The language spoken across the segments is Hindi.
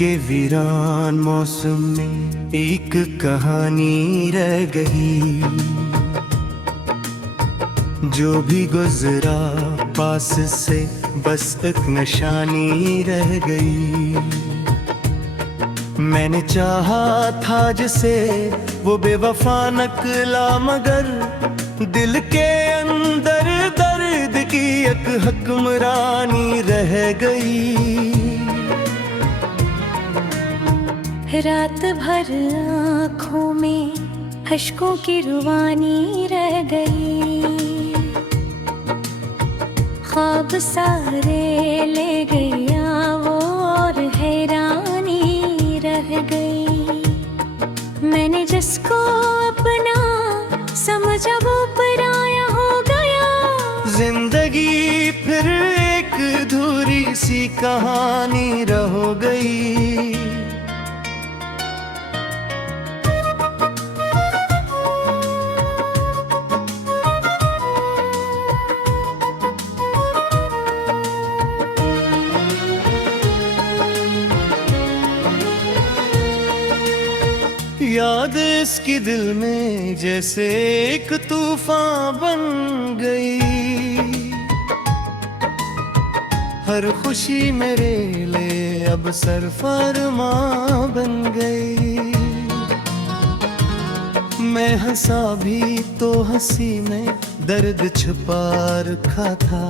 के वीरान मौसम में एक कहानी रह गई। जो भी गुजरा पास से बस एक निशानी रह गई। मैंने चाहा था जिसे वो बेवफा निकला, मगर दिल के अंदर दर्द की एक हुक्मरानी रह गई। रात भर आँखों में अश्कों की रुवानी रह गई। ख्वाब सारे ले गया वो और हैरानी रह गई। मैंने जिसको अपना समझा वो पराया हो गया। जिंदगी फिर एक अधूरी सी कहानी रह गई। याद इसकी दिल में जैसे एक तूफान बन गई। हर खुशी मेरे लिए अब सरफरमा बन गई। मैं हंसा भी तो हंसी में दर्द छुपा रखा था।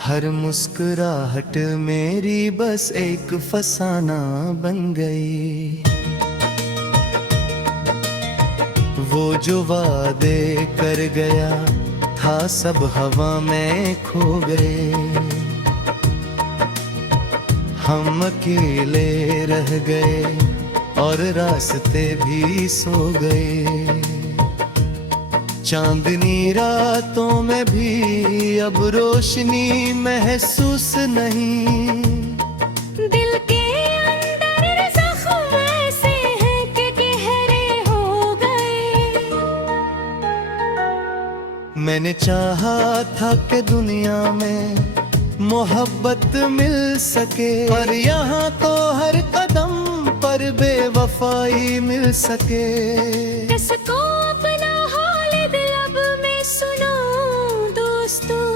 हर मुस्कुराहट मेरी बस एक फसाना बन गई। वो जो वादे कर गया था सब हवा में खो गए। हम अकेले रह गए और रास्ते भी सो गए। चांदनी रातों में भी अब रोशनी महसूस नहीं। मैंने चाहा था कि दुनिया में मोहब्बत मिल सके, पर यहाँ तो हर कदम पर बेवफाई मिल सके। किसको अपना हाल दिल अब मैं सुनाऊं दोस्तों।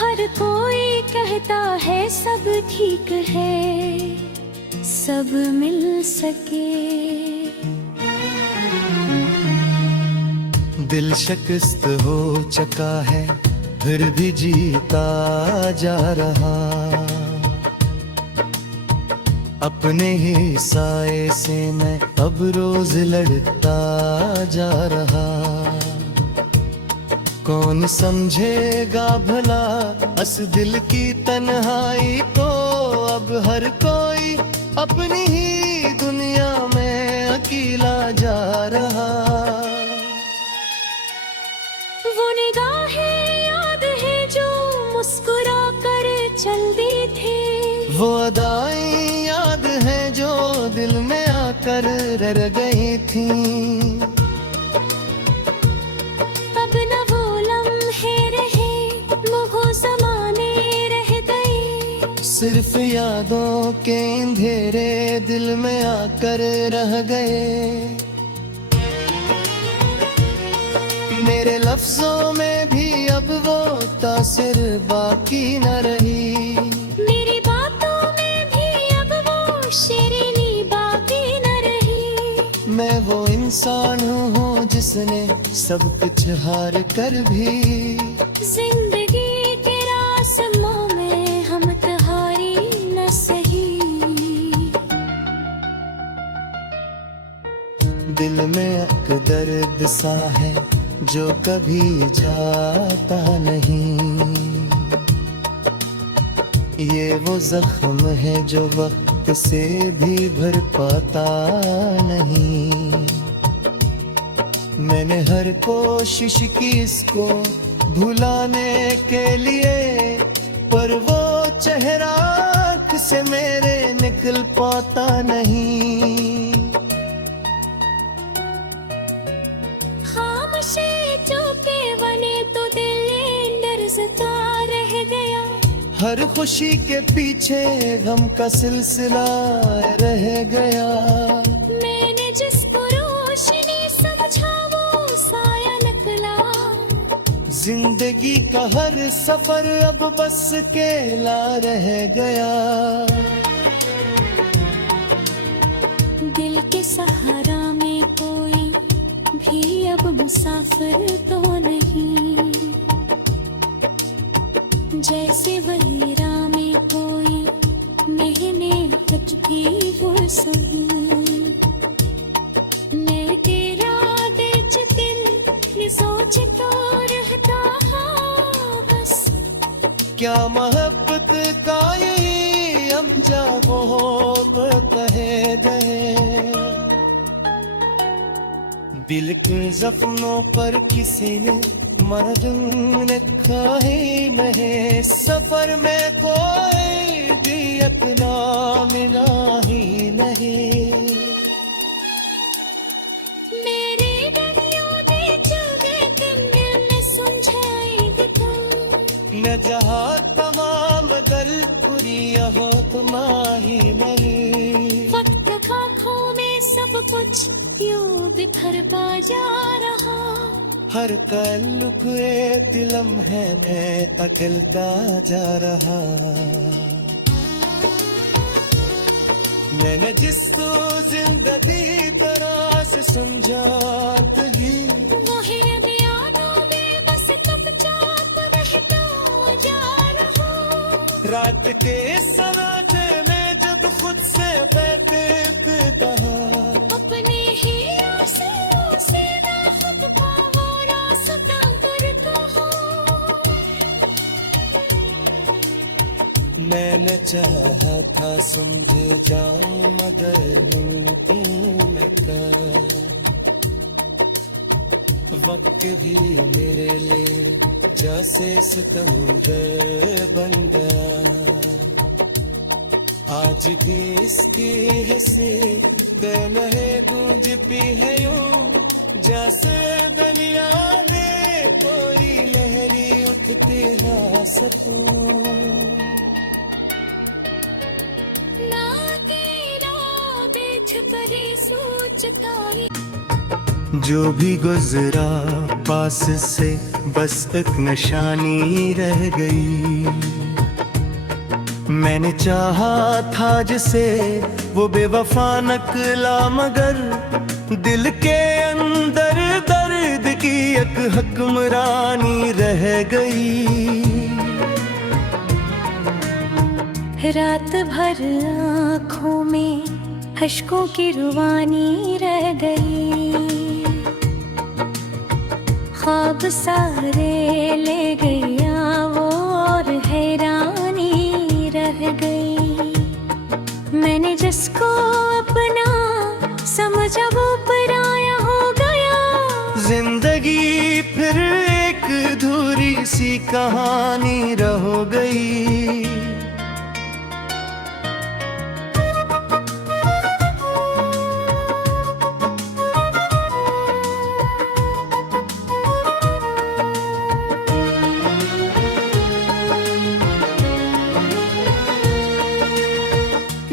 हर कोई कहता है सब ठीक है, सब मिल सके। दिल शिकस्त हो चुका है फिर भी जीता जा रहा। अपने ही साए से मैं अब रोज लड़ता जा रहा। कौन समझेगा भला इस दिल की तन्हाई को। अब हर कोई अपनी ही दुनिया में अकेला जा रहा। वो निगाहें याद है जो मुस्कुरा कर चलती थी। वो अदाएं याद है जो दिल में आकर रह गई थी। अब न वो लम्हे रहे वो ज़माने रह गए। सिर्फ यादों के अंधेरे दिल में आकर रह गए। मेरे लफ्जों में भी अब वो तासिर बाकी न रही। मेरी बातों में भी अब वो शिरीनी बाकी न रही। मैं वो इंसान हूँ जिसने सब कुछ हार कर भी जिंदगी के रास्मों में हम हारी न सही। दिल में एक दर्द सा है जो कभी जाता नहीं। ये वो जख्म है जो वक्त से भी भर पाता नहीं। मैंने हर कोशिश की इसको भुलाने के लिए, पर वो चेहरा आँख से मेरे निकल पाता नहीं। हर खुशी के पीछे गम का सिलसिला रह गया। मैंने जिसको रोशनी समझा वो साया निकला। जिंदगी का हर सफर अब बस अकेला रह गया। दिल के सहारा में कोई भी अब मुसाफिर तो नहीं। जैसे वहीरा में कोई महीने कुछ भी वो सही। मैं तेरा दिल दिल सोच तो रहता हाँ बस। क्या मोहब्बत का यही हम जागो कहे गए। दिल के जख्मों पर किसी ने मर्द लिखा ही नहीं। सफर में कोई भी अपना मिला ही नहीं। मेरी डलियों में चुगे तुमने मैं समझाएगी तुम। न जहाँ तमाम दल पूरी हो तुम ही नहीं। वक्त खाखों में सब कुछ यूं बिखरता जा रहा। हर ताल्लुक एक लम्हे में अकलता जा रहा। मैंने जिसको जिंदगी तरह से समझाती वही यादों में बस चुपचाप रहता जा रहा। रात के सनाटे में जब खुद से बैठता अपने ही आंसुओं से ना खुद को वो रास्ता करता हूँ। मैंने चाहा था समझे जाऊं मगर मुमकिन कर। वक्त भी मेरे लिए जैसे सितमगर बन गया। आज भी इसकी हंसी कलहे गूंज पी है यूं जैसे दुनिया में कोई लहरी उठती है सकूं। ना तेरा बेछुपरी सोचता ही। जो भी गुजरा पास से बस एक निशानी रह गई। मैंने चाहा था जिसे वो बेवफा नकला मगर दिल के अंदर दर्द की एक हुक्मरानी रह गई। रात भर आँखों में अश्कों की रुवानी रह गई। ख्वाब सारे ले गया वो और हैरानी रह गई। मैंने जिसको अपना समझा वो पराया हो गया। जिंदगी फिर एक अधूरी सी कहानी रह गई।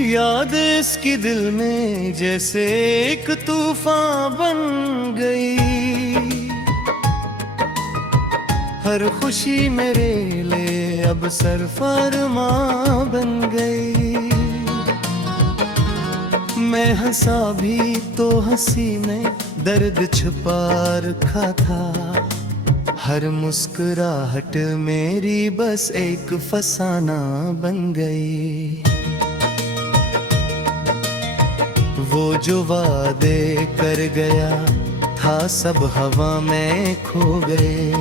याद इसकी दिल में जैसे एक तूफान बन गई। हर खुशी मेरे लिए अब सरफरमा बन गई। मैं हंसा भी तो हंसी में दर्द छुपा रखा था। हर मुस्कुराहट मेरी बस एक फसाना बन गई। वो जो वादे कर गया था सब हवा में खो गए।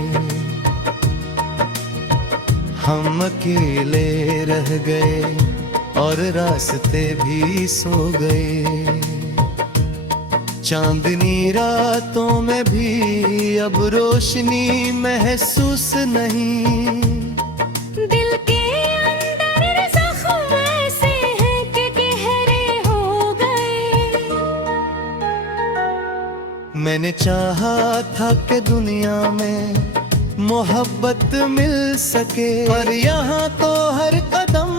हम अकेले रह गए और रास्ते भी सो गए। चांदनी रातों में भी अब रोशनी महसूस नहीं। दिल के अंदर जख्म ऐसे हैं कि गहरे हो गए। मैंने चाहा था कि दुनिया में मोहब्बत मिल सके, और यहाँ तो हर कदम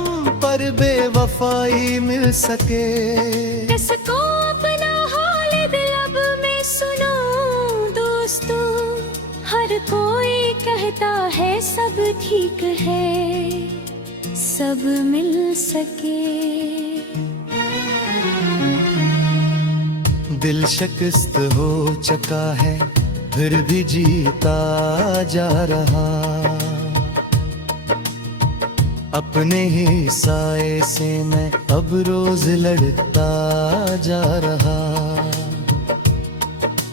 पर बेवफाई मिल सके। किसको अपना हाल दिल अब मैं सुनाऊं दोस्तों, हर कोई कहता है सब ठीक है, सब मिल सके। दिल शिकस्त हो चुका है फिर भी जीता जा रहा, अपने ही साए से मैं अब रोज लड़ता जा रहा।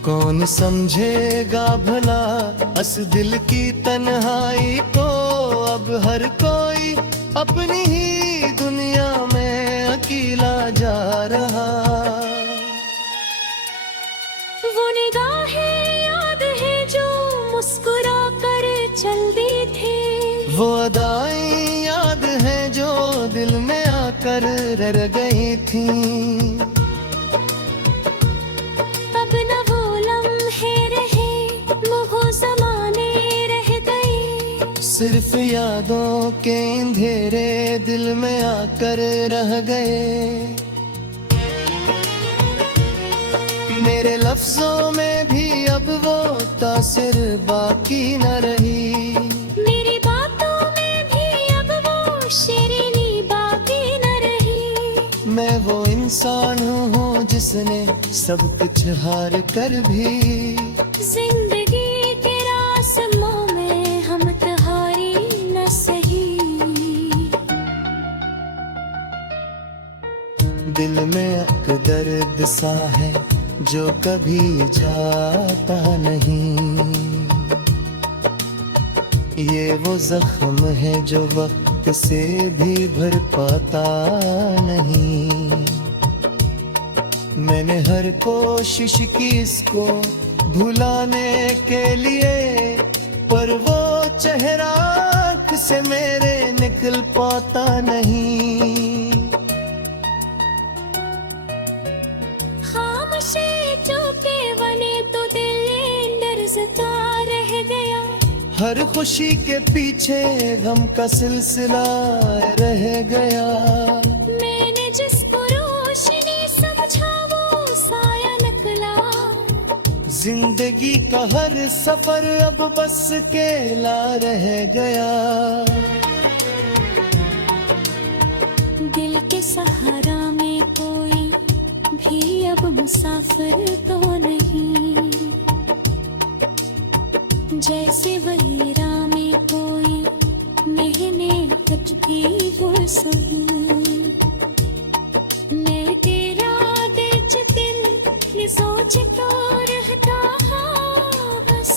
कौन समझेगा भला इस दिल की तन्हाई को, अब हर कोई अपनी ही दुनिया में अकेला जा रहा। वो निगाहें याद है जो मुस्कुरा कर चल दी थी, वो अदाएं याद हैं जो दिल में आकर रह गई थी। अब न वो लम्हे रहे, वो ज़माने रह गए, सिर्फ यादों के अंधेरे दिल में आकर रह गए। मेरे लफ्जों में भी अब वो तासिर बाकी न रही, मेरी बातों में भी अब वो शिरीनी बाकी न रही। मैं वो इंसान हूँ जिसने सब कुछ हार कर भी जिंदगी के रास्मों में हम हारी न सही। दिल में एक दर्द सा है जो कभी जाता नहीं, ये वो जख्म है जो वक्त से भी भर पाता नहीं। मैंने हर कोशिश की इसको भुलाने के लिए, पर वो चेहरा आँख से मेरे निकल पाता नहीं। हर खुशी के पीछे गम का सिलसिला रह गया, मैंने जिसको रोशनी समझा वो साया निकला। जिंदगी का हर सफर अब बस अकेला रह गया। दिल के सहारा में कोई भी अब मुसाफिर तो नहीं, जैसे वही राह में कोई मेहनत भी वो सही। मैं तेरा दिल सोचता रहता हाँ बस,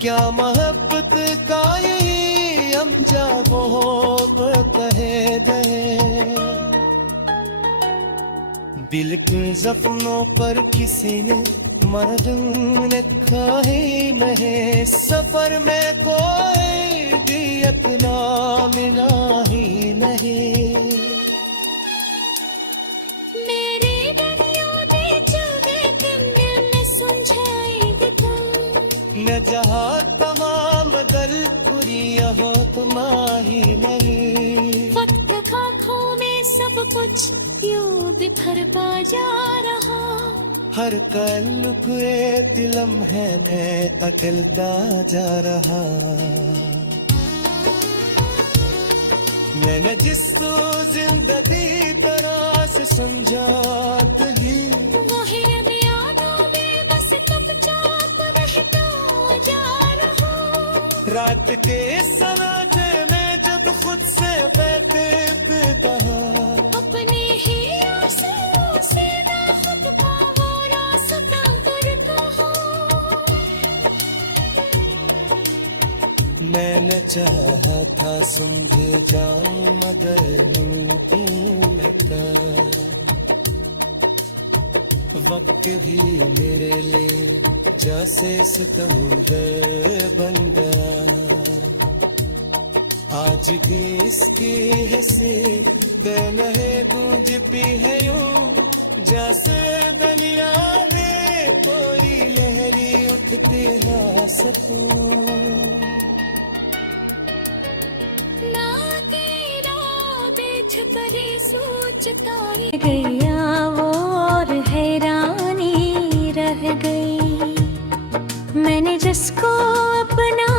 क्या मोहब्बत का यही हम मोहब्बत कहे गए। दिल के जख्मों पर किसी ने मरहम रखा ही नहीं, सफर में कोई भी अपना मिला ही नहीं। मेरे गलियों में चलते दिन में सुलझाएगी तुम, न जहाँ तमाम दल पूरी हो तुम्हारी नहीं। वक्त खाखों में सब कुछ यूं बिखरता जा रहा, हर ताल्लुक दिलम है मैं अकलता जा रहा। मैंने जिसको जिंदगी तरह से समझा तही, वही रब यादों में बस कब चाहत रहता जा रहा। रात के सनाटे में जब खुद से बैठे कहा, अपने ही आंसुओं से ना खुद को वो रास्ता करता हूँ। मैंने चाहा था समझे जाऊं मगर मुमकिन न था। वक्त भी मेरे लिए जैसे सितमगर बन गया। आज भी इसकी हंसी तन्हे गूंज पी है यूं, जैसे दरिया में कोई लहरी उठ तेरा सकूं। ना तेरा बेच करे सोचता गया वो और हैरानी रह गई। मैंने जिसको अपना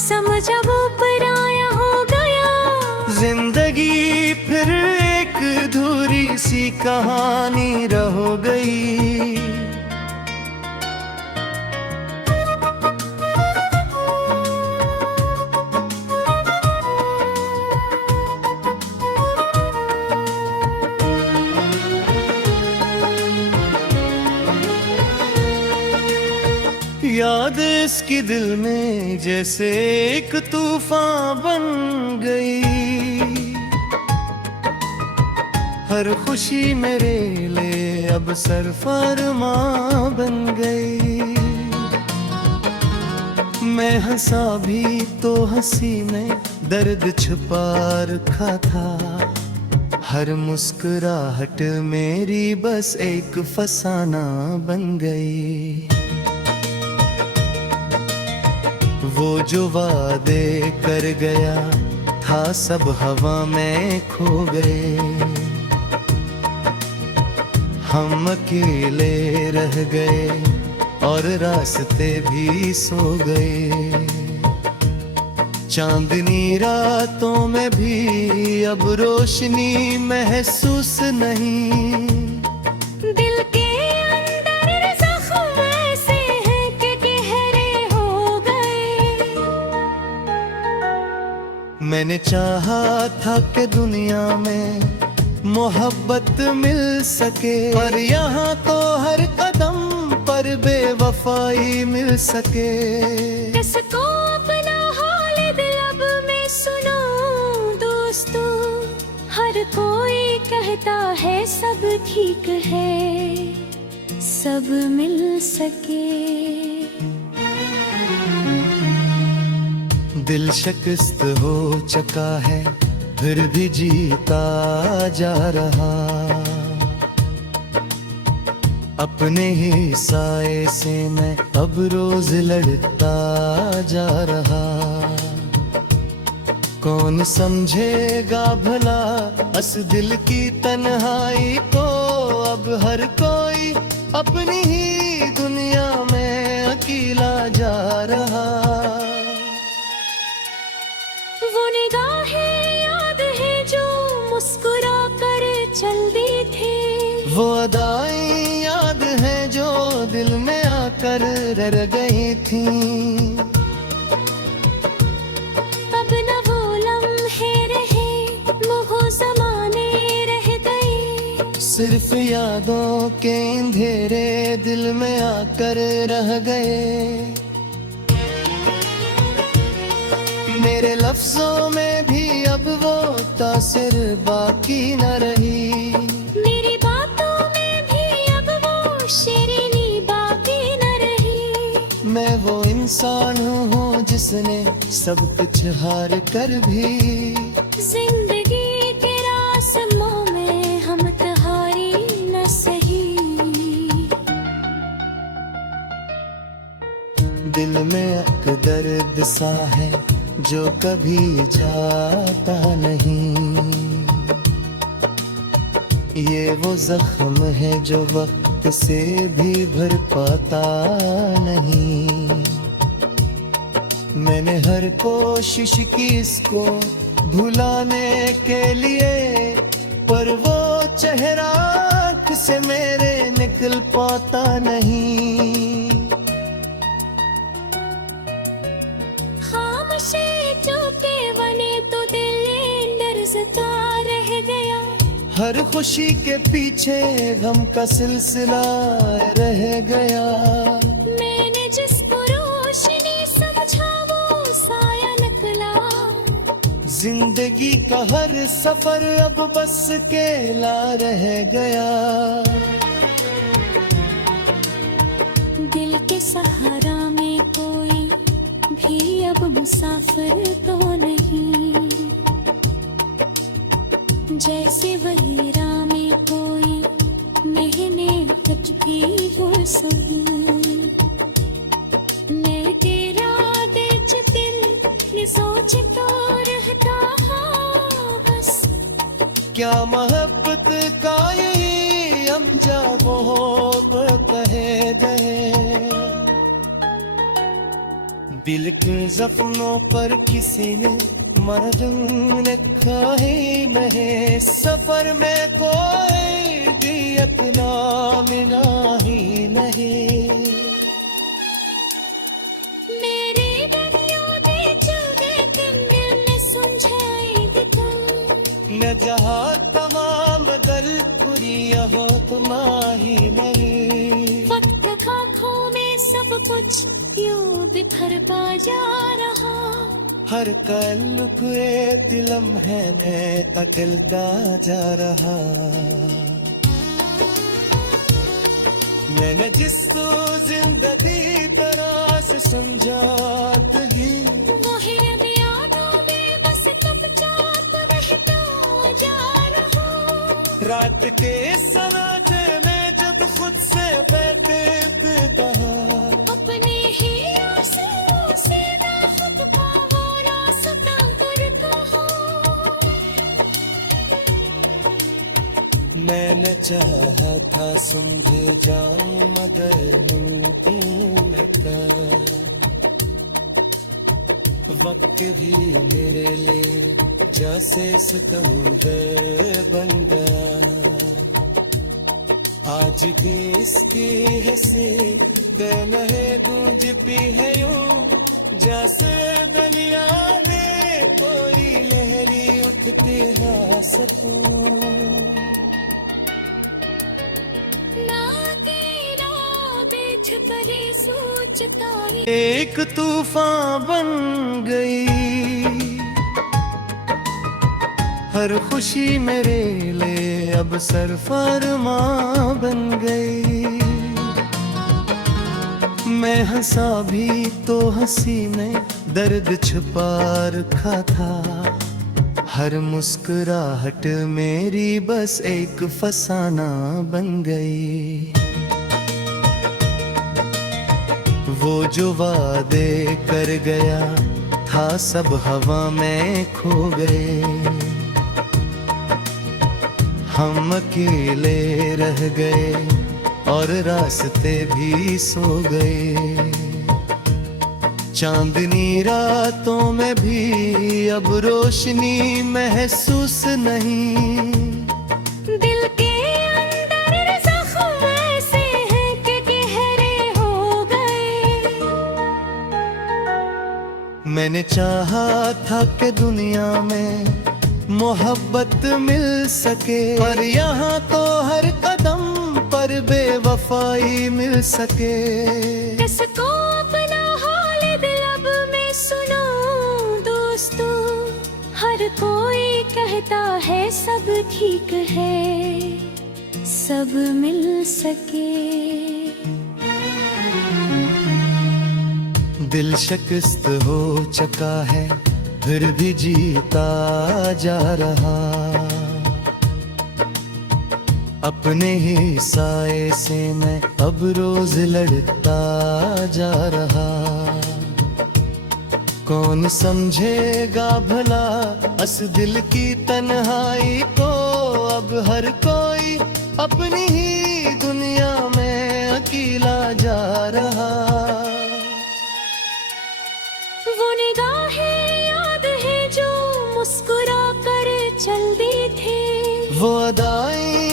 समझा वो पराया हो गया। जिंदगी फिर एक अधूरी सी कहानी रह गई। याद इसकी दिल में जैसे एक तूफान बन गई। हर खुशी मेरे लिए अब सरफरमा बन गई। मैं हंसा भी तो हंसी में दर्द छुपा रखा था। हर मुस्कुराहट मेरी बस एक फसाना बन गई। वो जो वादे कर गया था सब हवा में खो गए। हम अकेले रह गए और रास्ते भी सो गए। चांदनी रातों में भी अब रोशनी महसूस नहीं। दिल के अंदर जख्म ऐसे हैं कि गहरे हो गए। मैंने चाहा था कि दुनिया में मोहब्बत मिल सके, पर यहाँ तो हर कदम पर बेवफाई मिल सके। किसको अपना हाल दिल अब मैं सुनाऊं दोस्तों। हर कोई कहता है सब ठीक है, सब मिल सके। दिल शिकस्त हो चुका है फिर भी जीता जा रहा। अपने ही साए से मैं अब रोज लड़ता जा रहा। कौन समझेगा भला इस दिल की तन्हाई को। अब हर कोई अपनी ही दुनिया में अकेला जा रहा। वो निगाहें याद है जो मुस्कुरा कर चल दी थी। वो अदाएं याद है जो दिल में आकर रह गई थी। अब न वो लम्हे रहे वो ज़माने रह गए। सिर्फ यादों के अंधेरे दिल में आकर रह गए। मेरे लफ्जों में भी अब वो तासिर बाकी न रही। मेरी बातों में भी अब वो शिरीनी बाकी न रही। मैं वो इंसान हूँ जिसने सब कुछ हार कर भी जिंदगी के रास्मों में हम हारी न सही। दिल में एक दर्द सा है जो कभी जाता नहीं। ये वो जख्म है जो वक्त से भी भर पाता नहीं। मैंने हर कोशिश की इसको भुलाने के लिए, पर वो चेहरा आँख से मेरे निकल पाता नहीं। खामोशी चुपके बने तो दिल लरज़ता रह गया। हर खुशी के पीछे गम का सिलसिला रह गया। मैंने जिसको रोशनी समझा वो साया निकला। जिंदगी का हर सफर अब बस अकेला रह गया। दिल के सहारा में कोई भी अब मुसाफिर तो नहीं। जैसे वही राह में कोई महीने कुछ भी हो सही। क्या मोहब्बत का यही हम वो कहे गए। दिल के जख्मों पर किसी ने मरहम लिखा ही नहीं, सफर में कोई भी अपना मिला ही नहीं। मेरी डरियों दे चुगे तुमने समझाई दिता, न जहाँ तमाम गल पूरी हो तुम्हारी नहीं। वक्त खाखों में सब कुछ यूं बिखरता जा रहा, हर कल कुए तिलम है मैं तकलता जा रहा। मैंने जिसको जिंदगी तरह से समझा ही, वही यादों में बस चुपचाप रहता जा रहा। रात के सनाटे में जब खुद से बैठता, अपने ही आंसुओं से ना खुद को वो रास्ता करता हूँ। मैंने चाहा था समझे जाऊं मगर मुंह लगा। वक्त भी मेरे लिए जैसे सिकंदर बन गया। आज भी इसकी हंसी तलहे गूंज पी है यूं, जैसे दुनिया में कोई लहरी उठती है सकूं। सोचता एक तूफान बन गई हर खुशी मेरे लिए, अब सरफरमा बन गई। मैं हंसा भी तो हंसी में दर्द छुपा रखा था। हर मुस्कुराहट मेरी बस एक फसाना बन गई। वो जो वादे कर गया था सब हवा में खो गए। हम अकेले रह गए और रास्ते भी सो गए। चांदनी रातों में भी अब रोशनी महसूस नहीं। दिल के अंदर जख्म ऐसे हैं कि गहरे हो गए। मैंने चाहा था कि दुनिया में मोहब्बत मिल सके, पर यहाँ तो हर कदम पर बेवफाई मिल सके। किसको अपना हाल दिल अब मैं सुनाऊं दोस्तों, हर कोई कहता है सब ठीक है, सब मिल सके। दिल शिकस्त हो चुका है फिर भी जीता जा रहा। अपने ही साए से मैं अब रोज लड़ता जा रहा। कौन समझेगा भला इस दिल की तन्हाई को, अब हर कोई अपनी ही दुनिया में अकेला जा रहा। वो निगाहें याद है जो मुस्कुरा कर चलती थी, वो अदाएं